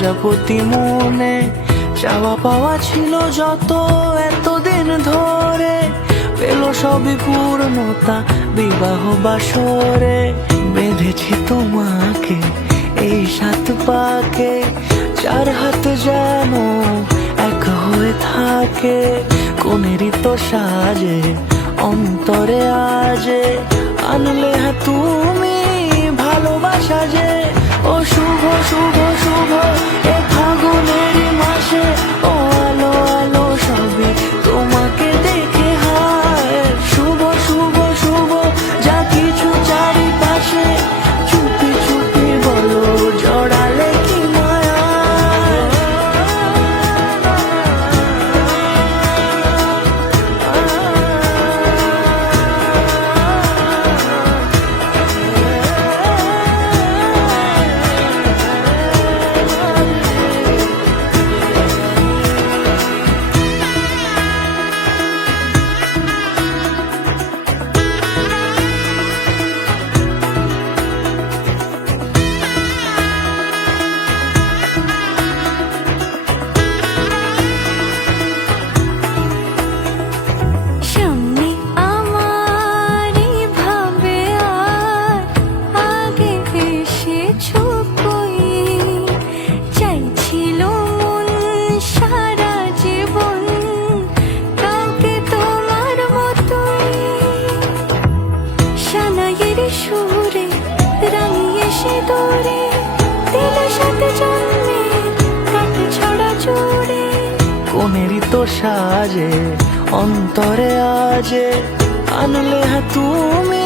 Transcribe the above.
প্রজাপতি মনে চাওয়া পাওয়া ছিল যত এতদিন ধরে, পেল সবই পূর্ণতা বিবাহ বাসরে। বেঁধেছি তোমাকে এই 7 পাকে, 4 হাত যেন এক হয়ে থাকে। কোনেরই তো সাজে অন্তরে আজে, আনলে হ্যাঁ তুমি ভালোবাসা যে। ও শুভ শুভ শুভ এ ফাগুনেরই মাসে, ও আলো আলো সবই তোমাকে দেখে হায়। শুভ শুভ শুভ যা কিছু চারিপাশে, চুপি চুপি বলো জড়ালে কি মায়া। সুরে রাঙিয়ে সে দৌড়ে দিলের সাথে জন্মে কাটে ছড়া জোড়ে। কোনেরই তো সাজে অন্তরে আজে, আনলে হ্যাঁ তুমি